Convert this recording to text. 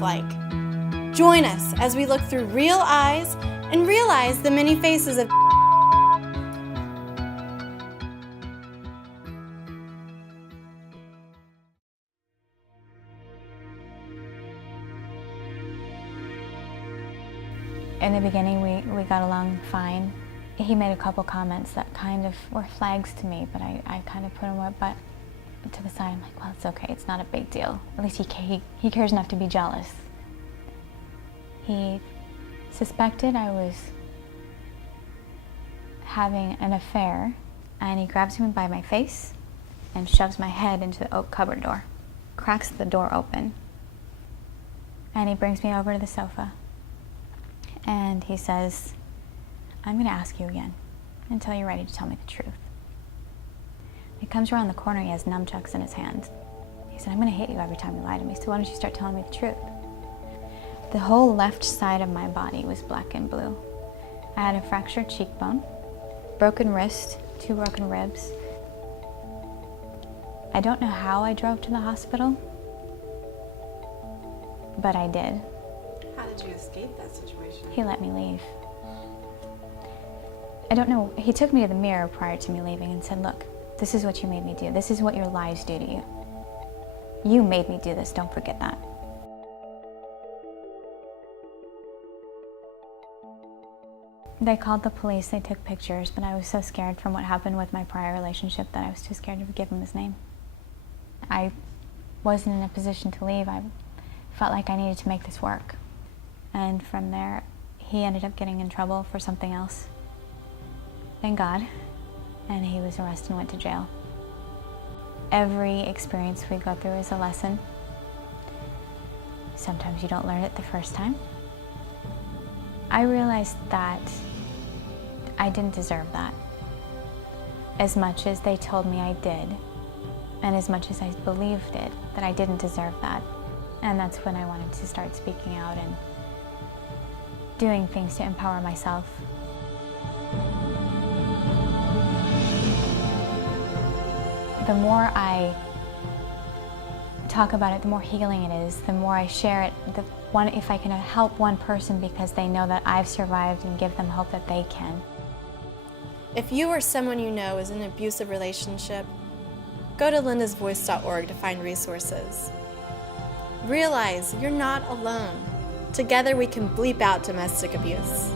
look like. Join us as we look through real eyes and realize the many faces of In the beginning, we got along fine. He made a couple comments that kind of were flags to me, but I kind of put him butt to the side. I'm like, well, it's okay, it's not a big deal. At least he cares enough to be jealous. He suspected I was having an affair, and he grabs me by my face and shoves my head into the oak cupboard door, cracks the door open, and he brings me over to the sofa. And he says, I'm going to ask you again until you're ready to tell me the truth. He comes around the corner, he has nunchucks in his hand. He said, I'm going to hit you every time you lie to me, so why don't you start telling me the truth? The whole left side of my body was black and blue. I had a fractured cheekbone, broken wrist, 2 broken ribs. I don't know how I drove to the hospital, but I did. How did you escape that situation? He let me leave. I don't know, he took me to the mirror prior to me leaving and said, look, this is what you made me do. This is what your lies do to you. You made me do this, don't forget that. They called the police, they took pictures, but I was so scared from what happened with my prior relationship that I was too scared to give him his name. I wasn't in a position to leave. I felt like I needed to make this work. And from there, he ended up getting in trouble for something else. Thank God. And he was arrested and went to jail. Every experience we go through is a lesson. Sometimes you don't learn it the first time. I realized that I didn't deserve that. As much as they told me I did, and as much as I believed it, that I didn't deserve that. And that's when I wanted to start speaking out and doing things to empower myself. The more I talk about it, the more healing it is. The more I share it, if I can help one person because they know that I've survived and give them hope that they can. If you or someone you know is in an abusive relationship, go to lindasvoice.org to find resources. Realize you're not alone. Together we can bleep out domestic abuse.